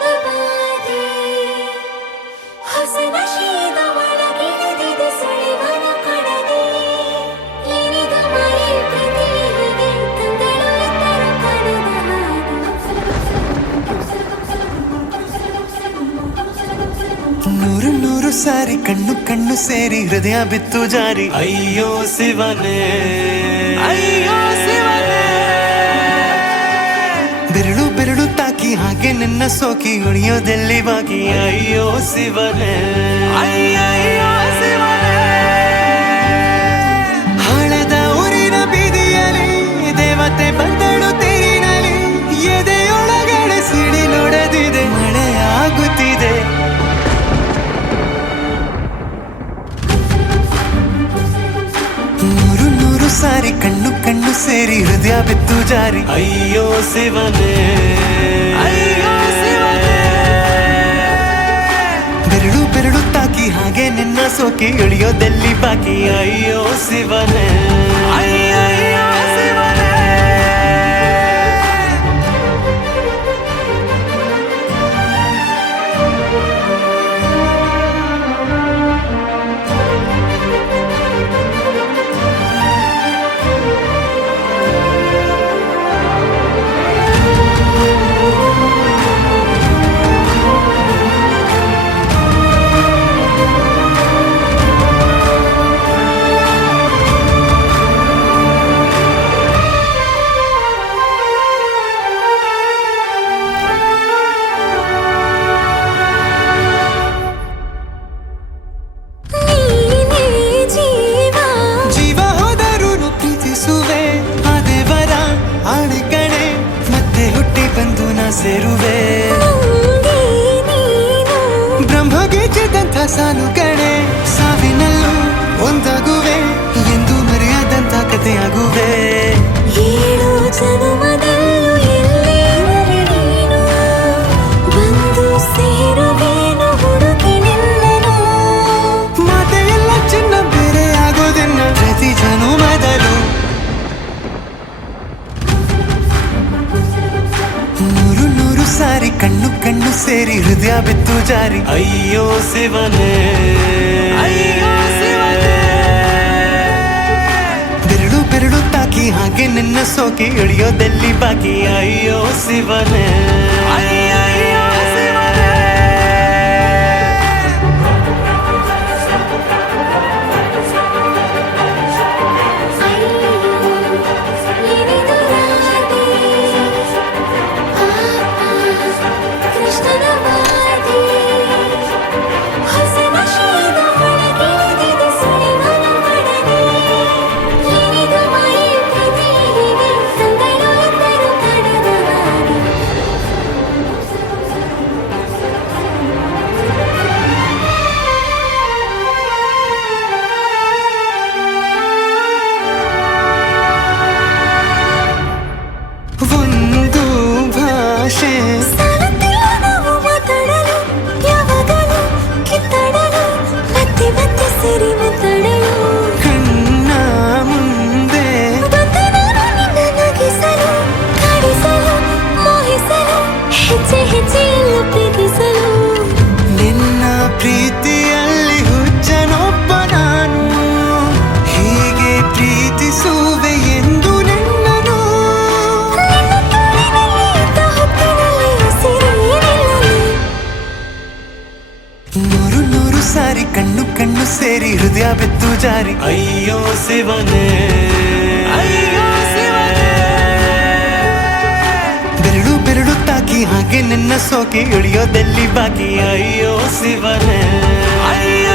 ಕೃಷ್ಣನವಾದಿ ಹಸನಶೀದ ಒಳಗಿಳಿದಿದೆ ಸುಳಿವನ ಕೊಡದೆ ಏನಿದು ಮಾಯೆ ಪ್ರೀತಿಗೆ ತಂದಳು ಇದ್ದರು ಕಣದ ನೂರು ನೂರು ಸಾರಿ ಕಣ್ಣು ಕಣ್ಣು ಸೇರಿ ಹೃದಯ ಬಿತ್ತು ಜಾರಿ ಅಯ್ಯೋ ಶಿವನೇ ಅಯ್ಯೋ ಶಿವನೇ ಬೆರಳು ಬೆರಳು ತಾಕಿ ಹಾಗೆ ನಿನ್ನ ಸೋಕಿ ಉಳಿಯೋದೆಲ್ಲಿ ಬಾಕಿ ಅಯ್ಯೋ ಶಿವನೇ ಅಯ್ಯಯ್ಯೋ ಶಿವನೇ ಹಳದ ಊರಿನ ಬೀದಿಯಲ್ಲಿ ದೇವತೆ ಬಂದಳು ತೇರಿನಲ್ಲಿ ಎದೆಯೊಳಗಡೆ ಸಿಡಿ ನೋಡದಿದೆ ಮಳೆ ಆಗುತ್ತಿದೆ ನೂರು ನೂರು ಸಾರಿ ಕಣ್ಣು ಕಣ್ಣು ಸೇರಿ ಹೃದಯ ಬಿತ್ತು ಜಾರಿ ಅಯ್ಯೋ ಶಿವನೇ ಅಯ್ಯೋ ಶಿವನೇ ಬೆರಳು ಬೆರಳು ತಾಕಿ ಹಾಗೆ ನಿನ್ನ ಸೋಕಿ ಇಳಿಯೋದೆಲ್ಲಿ ಬಾಕಿ ಅಯ್ಯೋ ಶಿವನೇ ಅಯ್ಯಯ್ಯೋ ಶಿವನೇ ಸೇರುವೆ ಬ್ರಹ್ಮಗೆ ಚಿದಂಥ ಸಾಲು ಕಣೆ ಸಾವಿನಲ್ಲೂ ಒಂದಾಗುವೆ ಎಂದು ಮರೆಯದಂಥ ಕಥೆಯಾಗುವೆ ಏಳು ಜನುಮದಲ್ಲೂ ಎಲ್ಲೇ ನೀನು ಬಂದು ಸೇರುವೇನು ಹುಡುಕಿ ನಿಲ್ಲನು ಮಾತೆಯೆಲ್ಲ ಚಿನ್ನ ಬೇರೆ ಆಗೋದೆನ್ನ ಪ್ರತಿ ಜನುಮದಲ್ಲೂ ನೂರು ನೂರು ಸಾರಿ ಕಣ್ಣು ಕಣ್ಣು ಸೇರಿ ಹೃದಯ ಬಿತ್ತು ಜಾರಿ ಅಯ್ಯೋ ಶಿವನೇ ಅಯ್ಯೋ ಶಿವನೇ ಬೆರಳು ಬೆರಳು ತಾಕಿ ಹಾಗೆ ನಿನ್ನ ಸೋಕಿ ಇಳಿಯೋದೆಲ್ಲಿ ಬಾಕಿ ಅಯ್ಯೋ ಶಿವನೇ ಅಯ್ಯಯ್ಯೋ ಶಿವನೇ ಕೃಷ್ಣನವಾದಿ ಹಸನಶೀದ ಒಳಗಿಳಿದಿದೆ ಸುಳಿವನ ಕೊಡದೆ ಏನಿದು ಮಾಯೆ ಪ್ರೀತಿಗೆ ತಂದಳು ಇದ್ದರು ಕಣದ ಒಂದು ಭಾಷೆ ಸಾಲುತ್ತಿಲ್ಲ ನಾವು ಮಾತಾಡಲು ಯಾವಾಗಲೂ ಕಿತ್ತಾಡಲು ಮತ್ತೆ ಮತ್ತೆ ಸೇರಿ ಮಾತಾಡಲು ಕಣ್ಣ ಮುಂದೆ ಬಂದೆ ನಾನು ನಿನ್ನ ನಗಿಸಲು ಕಾಡಿಸಲು ಮೋಹಿಸಲು ಹೆಜ್ಜೆ ಹೆಜ್ಜೆಯಲ್ಲೂ ಪ್ರೀತಿಸಲು ನಿನ್ನ ಪ್ರೀತಿಯಲ್ಲಿ ಹುಚ್ಚನೊಬ್ಬ ನಾನು ಹೀಗೆ ಪ್ರೀತಿಸುವೆ ಎಂದು ನಿನ್ನನು ನಿನ್ನ ತೋಳಿನಲ್ಲಿ ಇದ್ದ ಹೊತ್ತಿನಲ್ಲಿ ಉಸಿರೇ ನಿಲ್ಲಲು ನೂರು ನೂರು ಸಾರಿ ಕಣ್ಣು ಕಣ್ಣು ಸೇರಿ ಹೃದಯ ಬಿತ್ತು ಜಾರಿ ಅಯ್ಯೋ ಶಿವನೇ ಅಯ್ಯೋ ಶಿವನೇ ಬೆರಳು ಬೆರಳು ತಾಕಿ ಹಾಗೆ ನಿನ್ನ ಸೋಕಿ ಇಳಿಯೋದೆಲ್ಲಿ ಬಾಕಿ ಅಯ್ಯೋ ಶಿವನೇ ಅಯ್ಯೋ